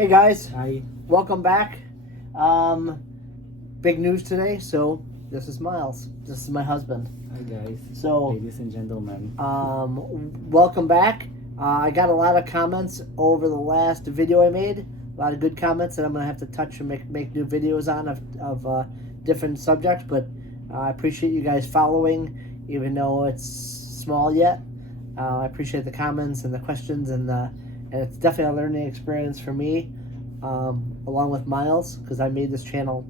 Hey guys, Hi. welcome back. Big news today. So this is Miles. This is my husband. Hi guys. So Ladies and gentlemen. welcome back. I got a lot of comments over the last video I made. A lot of good comments that I'm gonna have to touch and make new videos on of different subjects. But I appreciate you guys following, even though it's small yet. I appreciate the comments and the questions and it's definitely a learning experience for me, along with Miles, because I made this channel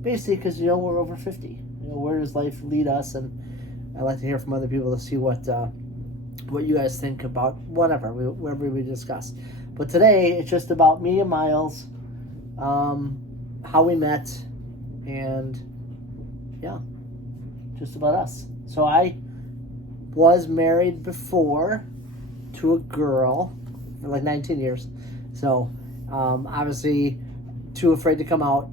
basically because we're over 50. Where does life lead us? And I like to hear from other people to see what you guys think about whatever we discuss. But today it's just about me and Miles, how we met, and yeah, just about us. So I was married before to a girl for like 19 years. So obviously too afraid to come out.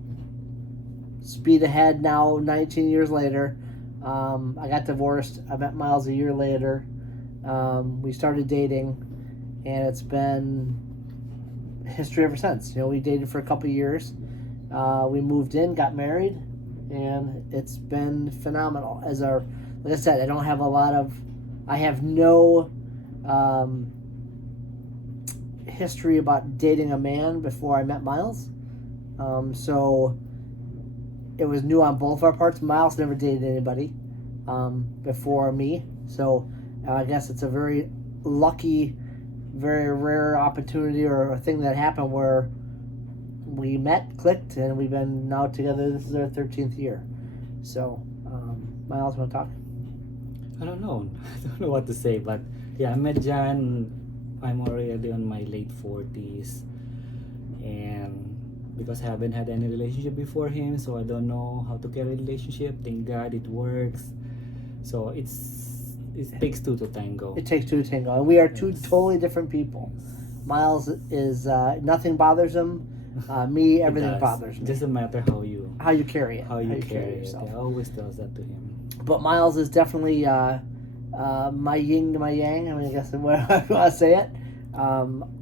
Speed ahead now, 19 years later. I got divorced. I met Miles a year later. We started dating, and it's been history ever since. We dated for a couple of years. We moved in, got married, and it's been phenomenal. Like I said, I have no history about dating a man before I met Miles. So it was new on both our parts. Miles never dated anybody before me. So I guess it's a very lucky, very rare opportunity or a thing that happened where we met, clicked, and we've been now together. This is our 13th year. So, Miles, want to talk? I don't know. I don't know what to say, but yeah, I met John. I'm already on my late 40s, and because I haven't had any relationship before him, so I don't know how to carry a relationship. Thank God it works. So it takes two to tango. It takes two to tango, and we are two totally different people. Miles is nothing bothers him. Me, everything bothers me. It doesn't matter how you carry it, how you carry yourself. it. I always tells that to him. But Miles is definitely my yin to my yang. I mean, I guess what I want to say it.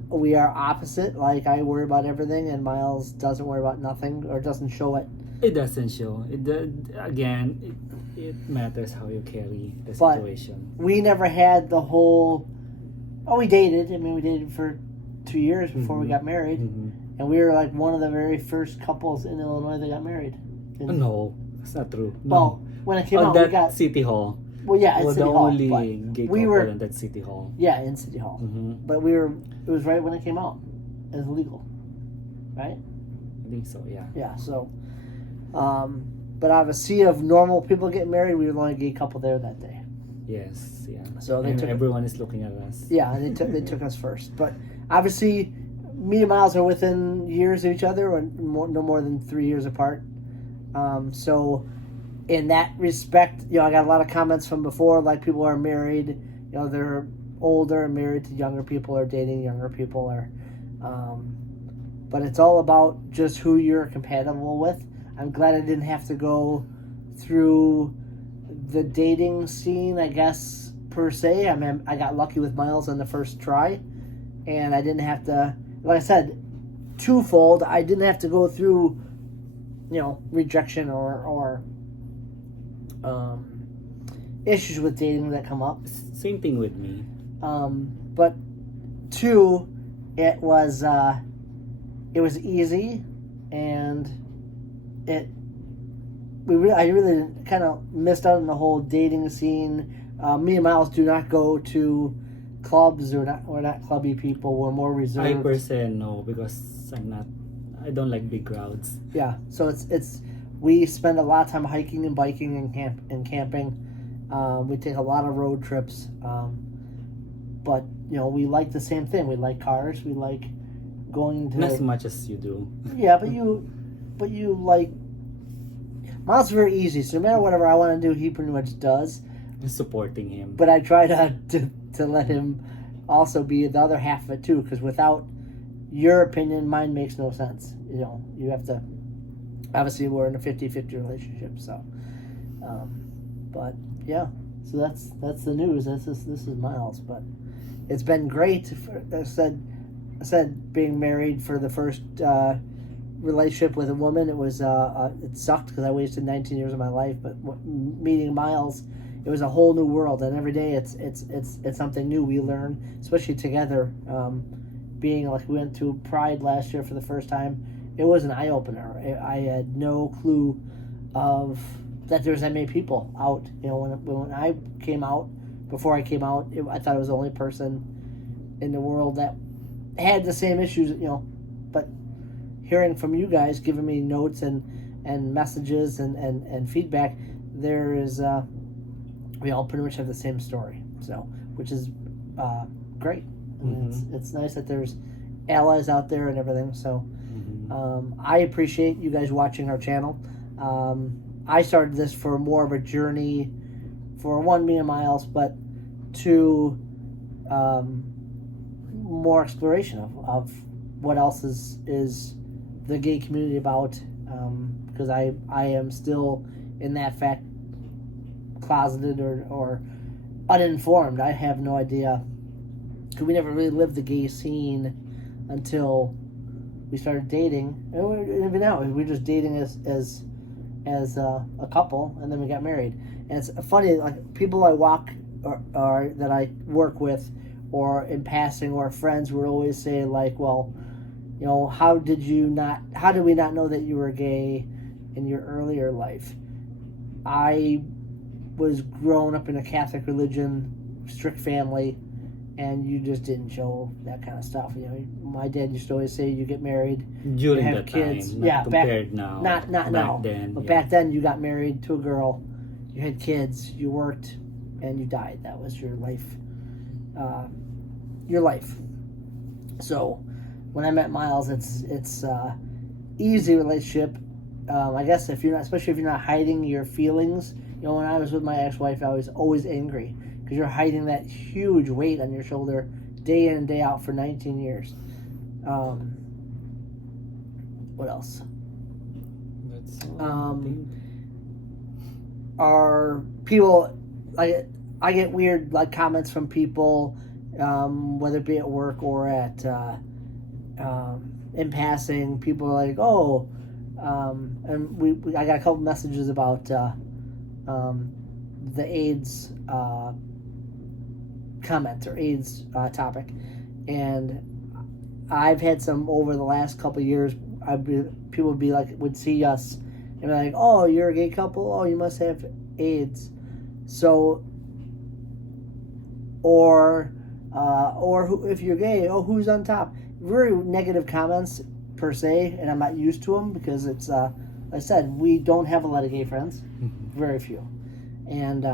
We are opposite. Like, I worry about everything, and Miles doesn't worry about nothing or doesn't show it. It doesn't show. It matters how you carry the situation. We never had the whole. Oh, we dated. I mean, we dated for 2 years before we got married, and we were like one of the very first couples in Illinois that got married. No, that's not true. No. Well, when it came out, that we got City Hall. Well, yeah, at Well, City the Hall. only gay couple in that City Hall. Yeah, in City Hall. But it was right when it came out. It was legal, right? I think so, yeah. Yeah, so, but out of a sea of normal people getting married, we were the only gay couple there that day. Yes, yeah. So everyone is looking at us. Yeah, and they took us first. But obviously, me and Miles are within years of each other, or no more than 3 years apart. So, in that respect, I got a lot of comments from before, like people are married, they're older and married to younger people or dating younger people, or, but it's all about just who you're compatible with. I'm glad I didn't have to go through the dating scene, I guess, per se. I mean, I got lucky with Miles on the first try, and I didn't have to, like I said, twofold, I didn't have to go through, rejection or issues with dating that come up. Same thing with me. But two, it was easy, and I really kind of missed out on the whole dating scene. Me and Miles do not go to clubs. We're not clubby people. We're more reserved. I personally no, because I don't like big crowds. Yeah, so we spend a lot of time hiking and biking and camping. We take a lot of road trips. But we like the same thing. We like cars. We like going to. Not as much as you do. Yeah, but you like. Miles is very easy. So no matter whatever I want to do, he pretty much does. Supporting him. But I try to let him also be the other half of it too, because without your opinion, mine makes no sense. You have to. Obviously, we're in a 50-50 relationship, so. But yeah, so that's the news. This is Miles, but it's been great. I said I said, being married for the first relationship with a woman, it was it sucked because I wasted 19 years of my life. But meeting Miles, it was a whole new world, and every day it's something new we learn, especially together. Being like, we went to Pride last year for the first time, it was an eye opener. I had no clue of that there's that many people out. You know, when I came out, before I came out, I thought I was the only person in the world that had the same issues. You know, but hearing from you guys, giving me notes and messages and feedback, there is we all pretty much have the same story. So, which is great. I mean, it's nice that there's allies out there and everything. So, I appreciate you guys watching our channel. I started this for more of a journey for one, me and Miles, but two, more exploration of what else is the gay community about, because I am still in that fact closeted or uninformed. I have no idea, because we never really lived the gay scene until we started dating, and even now we're just dating as a couple, and then we got married. And it's funny, like people I walk or that I work with, or in passing, or friends would always say like, well, you know, how did we not know that you were gay in your earlier life? I was grown up in a Catholic religion, strict family, and you just didn't show that kind of stuff. You know, my dad used to always say, you get married, During you have that kids. time, not Yeah, compared back now. not back now. then. But yeah. back then, you got married to a girl, you had kids, you worked, and you died. That was your life. Your life. So, when I met Miles, it's easy relationship. I guess especially if you're not hiding your feelings. You know, when I was with my ex-wife, I was always angry because you're hiding that huge weight on your shoulder day in and day out for 19 years. What else? That's all, I think. Are people, I get weird like comments from people, whether it be at work or at in passing. People are like, oh, and I got a couple messages about the AIDS comment or AIDS topic, and I've had some over the last couple of years. People would see us and be like, oh, you're a gay couple, oh, you must have AIDS. So, or if you're gay, oh, who's on top? Very negative comments per se, and I'm not used to them because it's like I said, we don't have a lot of gay friends, very few, and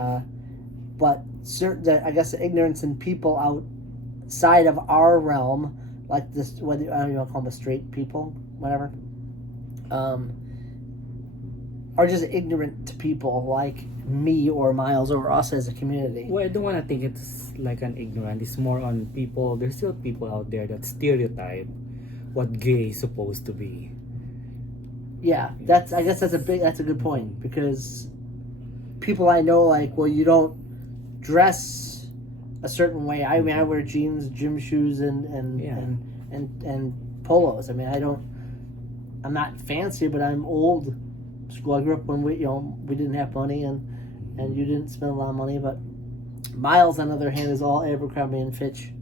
but certain, I guess, the ignorance in people outside of our realm, like this, whether I don't know, call them straight people, whatever, are just ignorant to people like me or Miles or us as a community. Well, I don't want to think it's like an ignorant. It's more on people. There's still people out there that stereotype what gay is supposed to be. Yeah, I guess that's a good point, because people I know, like, well, you don't dress a certain way. I mean, I wear jeans, gym shoes, and polos. I mean, I'm not fancy, but I'm old school. I grew up when we didn't have money, and you didn't spend a lot of money. But Miles, on the other hand, is all Abercrombie and Fitch.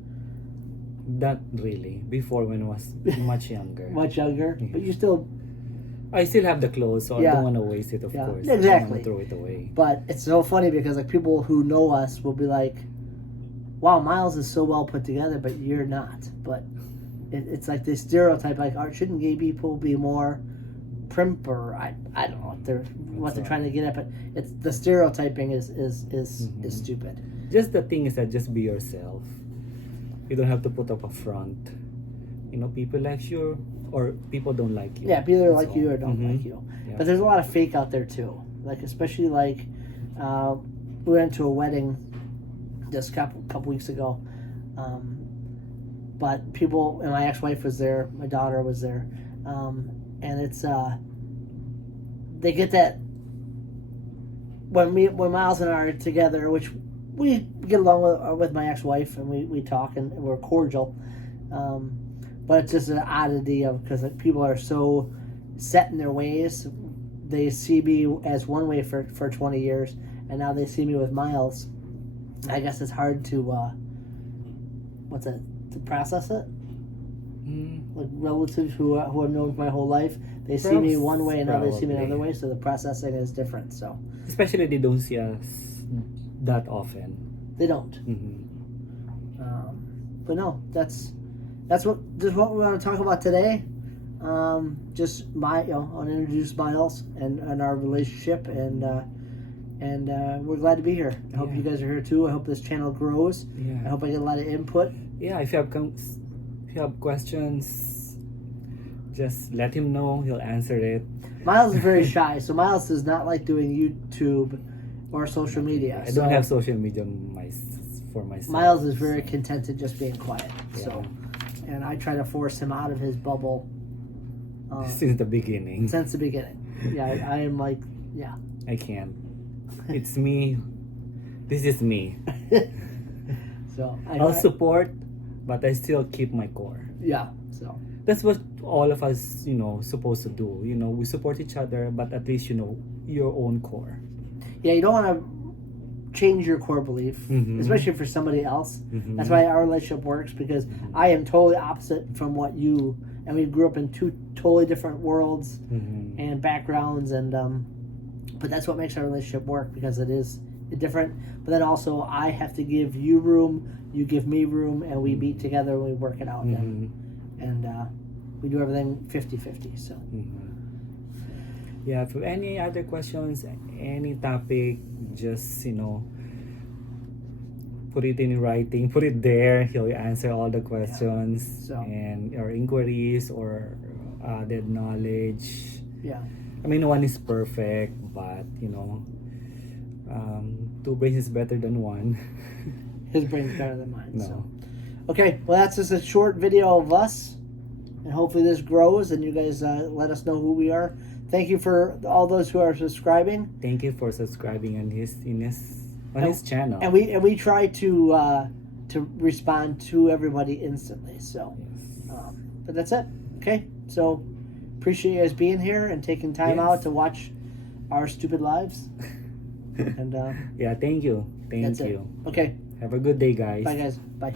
Not really. Before, when I was much younger. Much younger, but you still. I still have the clothes, so I don't want to waste it, of course. Exactly. I don't want to throw it away. But it's so funny because like people who know us will be like, wow, Miles is so well put together, but you're not. But it's like this stereotype, like, shouldn't gay people be more primp, or I don't know what they're trying to get at, but it's the stereotyping is stupid. Just the thing is that just be yourself. You don't have to put up a front. You know, people like you or people don't like you. Yeah, people either like you or don't like you. Yeah. But there's a lot of fake out there too. Like, especially like we went to a wedding just a couple weeks ago. But people, and my ex-wife was there, my daughter was there, and it's they get that when Miles and I are together, which we get along with my ex-wife, and we talk and we're cordial. but it's just an oddity of because like, people are so set in their ways. They see me as one way for 20 years, and now they see me with Miles. I guess it's hard to to process it. Like relatives who I've known my whole life, they see me one way and now they see me another way, so the processing is different. So especially they don't see us that often. They don't. But no, that's what we want to talk about today. Just I want to introduce Miles and our relationship, and we're glad to be here. I hope you guys are here too. I hope this channel grows. Yeah. I hope I get a lot of input. Yeah, if you have questions, just let him know. He'll answer it. Miles is very shy, so Miles does not like doing YouTube or social media. I don't have social media for myself. Miles is very contented just being quiet. Yeah. So, and I try to force him out of his bubble. Since the beginning. Since the beginning. Yeah, I am like, yeah. I can't. It's me. This is me. So I'll support, but I still keep my core. Yeah. So that's what all of us, supposed to do. We support each other, but at least your own core. Yeah, you don't want to change your core belief, especially for somebody else. That's why our relationship works, because I am totally opposite from what you, and we grew up in two totally different worlds and backgrounds, and but that's what makes our relationship work, because it is different. But then also I have to give you room, you give me room, and we meet together and we work it out, and we do everything 50-50. So yeah, for any other questions, any topic, just put it in writing, put it there. He'll answer all the questions and or inquiries or added knowledge. Yeah, I mean, no one is perfect, but two brains is better than one. his brain's better than mine. No. So okay, well, that's just a short video of us, and hopefully this grows and you guys let us know who we are. Thank you for all those who are subscribing. Thank you for subscribing on his channel. And we try to respond to everybody instantly. So, but that's it. Okay, so appreciate you guys being here and taking time out to watch our stupid lives. And yeah, thank you. Thank you. Okay. Have a good day, guys. Bye, guys. Bye.